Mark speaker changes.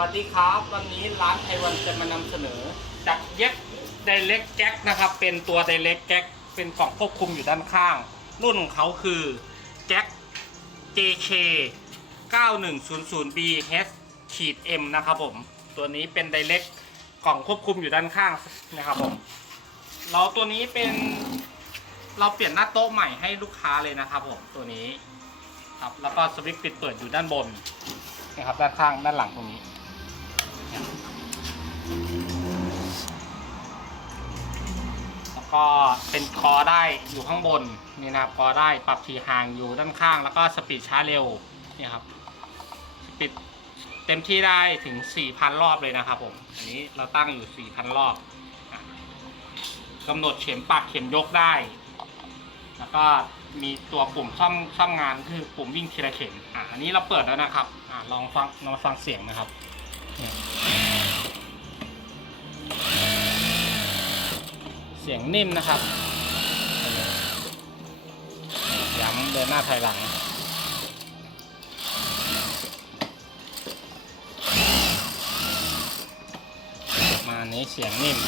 Speaker 1: วัสดีครับ วันนี้ร้านไทยวันจะมานำเสนอจากเย็บไดเล็กแจ็คนะครับ เป็นตัวไดเล็กแจ็คเป็นกล่องควบคุมอยู่ด้านข้าง รุ่นของเขาคือแจ็ค JK 9100B H ขีด M นะครับผม ตัวนี้เป็นไดเล็กกล่องควบคุมอยู่ด้านข้างนะครับผมเราตัวนี้เป็นเราเปลี่ยนหน้าโต๊ะใหม่ให้ลูกค้าเลยนะครับผมตัวนี้ครับแล้วก็สวิตช์ปิดเปิดอยู่ด้านบนนะครับด้านข้างด้านหลังตรงนี้ ก็เป็นคอได้อยู่ข้างบนนี่นะครับคอได้ปรับทีห่างอยู่ด้านข้าง แล้วก็สปีดช้าเร็วนี่ครับสปีดเต็มที่ได้ถึง 4,000 รอบเลยนะครับผม อันนี้เราตั้งอยู่ 4,000 รอบกำหนดเข็มปักเข็มยกได้ แล้วก็มีตัวปุ่มซ่อมซ่อมงานคือปุ่มวิ่งทีละเข็มอะอันนี้เราเปิดแล้วนะครับอะลองฟังลองฟังเสียงนะครับ เสียงนิ่มนะครับ ย้ำเดินหน้าถอยหลัง มานี้เสียงนิ่ม